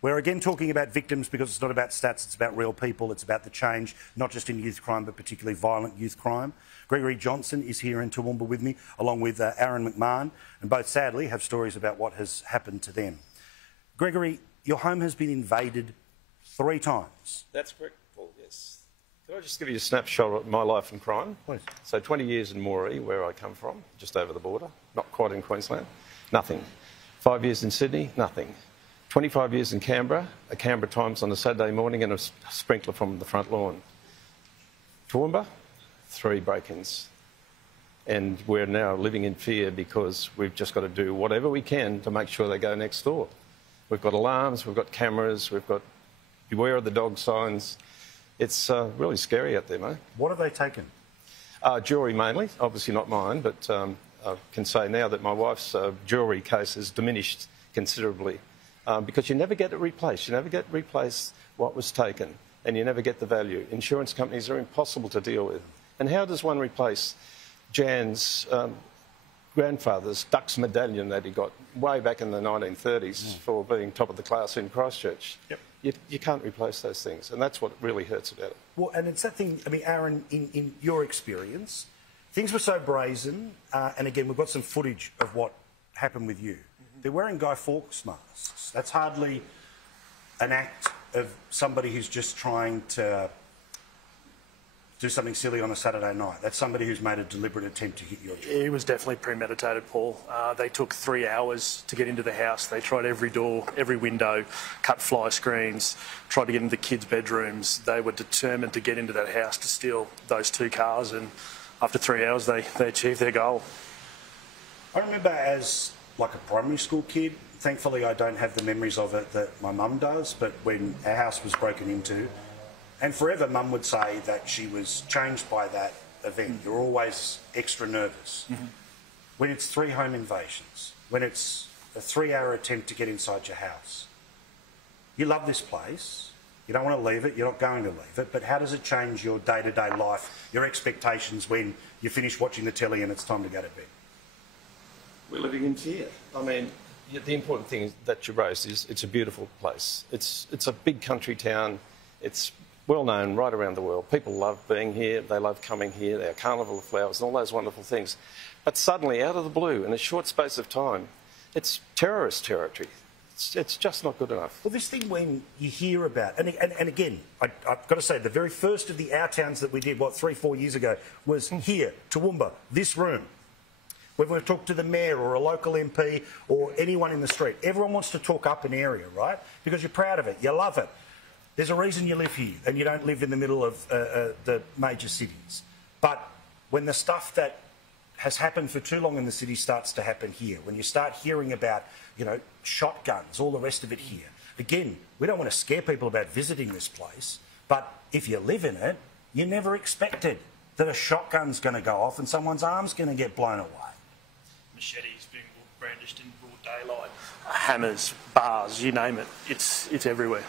We're again talking about victims because it's not about stats, it's about real people, it's about the change, not just in youth crime, but particularly violent youth crime. Gregory Johnson is here in Toowoomba with me, along with Aaron McMahon, and both sadly have stories about what has happened to them. Gregory, your home has been invaded 3 times. That's correct, Paul, yes. Can I just give you a snapshot of my life in crime? Please. So 20 years in Moree, where I come from, just over the border, not quite in Queensland, nothing. 5 years in Sydney, nothing. 25 years in Canberra, a Canberra Times on a Saturday morning and a sprinkler from the front lawn. Toowoomba, 3 break-ins. And we're now living in fear because we've just got to do whatever we can to make sure they go next door. We've got alarms, we've got cameras, we've got beware of the dog signs. It's really scary out there, mate. What have they taken? Jewellery mainly, obviously not mine, but I can say now that my wife's jewellery case has diminished considerably because you never get it replaced. You never get replaced what was taken, and you never get the value. Insurance companies are impossible to deal with. And how does one replace Jan's grandfather's Ducks medallion that he got way back in the 1930s for being top of the class in Christchurch? Yep. You can't replace those things, and that's what really hurts about it. Well, and it's that thing, I mean, Aaron, in your experience, things were so brazen, and again, we've got some footage of what happened with you. They're wearing Guy Fawkes masks. That's hardly an act of somebody who's just trying to do something silly on a Saturday night. That's somebody who's made a deliberate attempt to hit your job. It was definitely premeditated, Paul. They took 3 hours to get into the house. They tried every door, every window, cut fly screens, tried to get into the kids' bedrooms. They were determined to get into that house to steal those 2 cars, and after 3 hours they achieved their goal. I remember as like a primary school kid, thankfully I don't have the memories of it that my mum does, but when our house was broken into, and forever Mum would say that she was changed by that event. You're always extra nervous. When it's 3 home invasions, when it's a 3-hour attempt to get inside your house, you love this place, you don't want to leave it, you're not going to leave it, but how does it change your day-to-day life, your expectations when you finish watching the telly and it's time to go to bed? We're living in fear. I mean, the important thing that you raised is it's a beautiful place. It's a big country town. It's well known right around the world. People love being here. They love coming here. They're Carnival of Flowers and all those wonderful things. But suddenly, out of the blue, in a short space of time, it's terrorist territory. It's just not good enough. Well, this thing when you hear about, and again, I've got to say, the very first of the Our Towns that we did, 3-4 years ago, was here, Toowoomba, this room. When we talk to the mayor or a local MP or anyone in the street, everyone wants to talk up an area, right? Because you're proud of it, you love it. There's a reason you live here and you don't live in the middle of the major cities. But when the stuff that has happened for too long in the city starts to happen here, when you start hearing about, you know, shotguns, all the rest of it here, again, we don't want to scare people about visiting this place, but if you live in it, you never expected that a shotgun's going to go off and someone's arm's going to get blown away. Machetes being brandished in broad daylight, hammers, bars, you name it, it's everywhere.